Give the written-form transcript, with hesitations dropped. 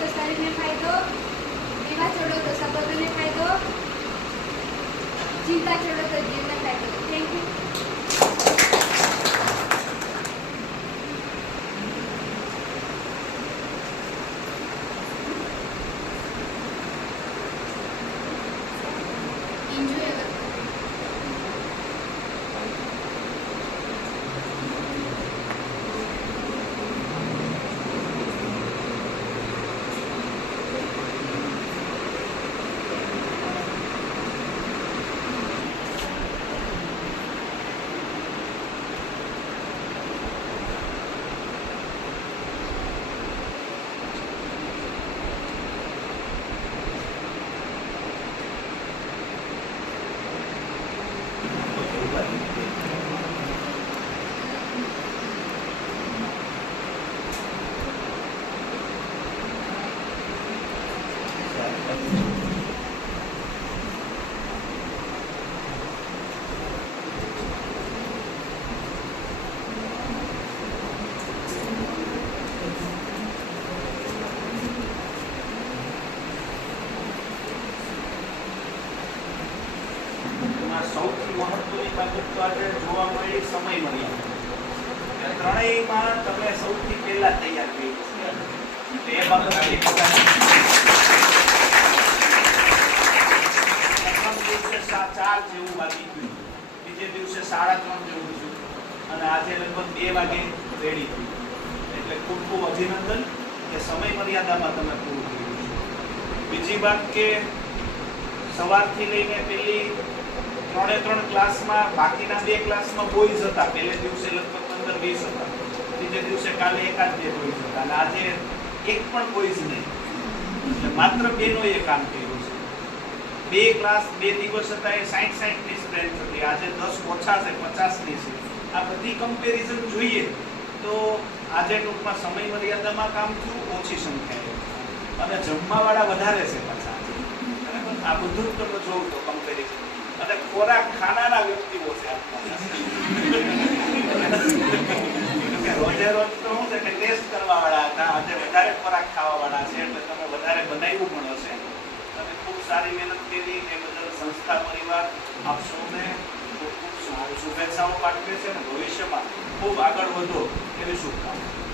તો શરીરને ફાયદો, વિવાહ છોડો તો સંબંધોને ફાયદો, ચિંતા છોડો તો જીવને ફાયદો. Thank you. સૌથી મહત્વની બાબત તો આજે જોવા મળી સમય મર્યાદા. ત્રણેયમાં તમે સૌથી પહેલા તૈયાર થઈ જશે. એ બાબત પ્રથમ દિવસે 4 જેવું વાગી ગયું, બીજે દિવસે 3:30 જેવું થયું અને આજે લગભગ 2 વાગે રેડી થયું. એટલે ખૂબ ખૂબ અભિનંદન કે સમય મર્યાદામાં તમે પૂરું કર્યું છે. બીજી વાત કે સવારથી લઈને પેલી 3 ક્લાસમાં, બાકીના 2 ક્લાસમાં બોયઝ હતા. પહેલે દિવસે લગભગ 15-20 હતા, બીજે દિવસે કાલે 1-2 બોયઝ હતા અને આજે એક પણ બોયઝ નહીં. એટલે માત્ર બેનોએ કામ કર્યું છે. 2 ક્લાસ 2 દિવસ હતા, એ 60-60ની સ્ટ્રેન્થ હતી. આજે 10 ઓછા છે, 50ની છે. આ બધી કમ્પેરિઝન જોઈએ તો આજે ટૂંકમાં સમય મર્યાદામાં કામ થયું, ઓછી સંખ્યાએ અને જમવાવાળા વધારે છે પાછા. આ બધું તમે જોઉં તો કમ્પેરિઝન અને ખોરાક ખાનારા વ્યક્તિઓ છે. રોજે રોજ તો શું છે કે ટેસ્ટ કરવા વાળા હતા, આજે વધારે ખોરાક ખાવા વાળા છે એટલે તમે વધારે બનાવ્યું પણ હશે. તમે ખૂબ સારી મહેનત કરી એ બદલ સંસ્થા પરિવાર આપ સૌને ખૂબ શુભેચ્છાઓ પાઠવે છે અને ભવિષ્યમાં ખૂબ આગળ વધો એવી શુભકામના.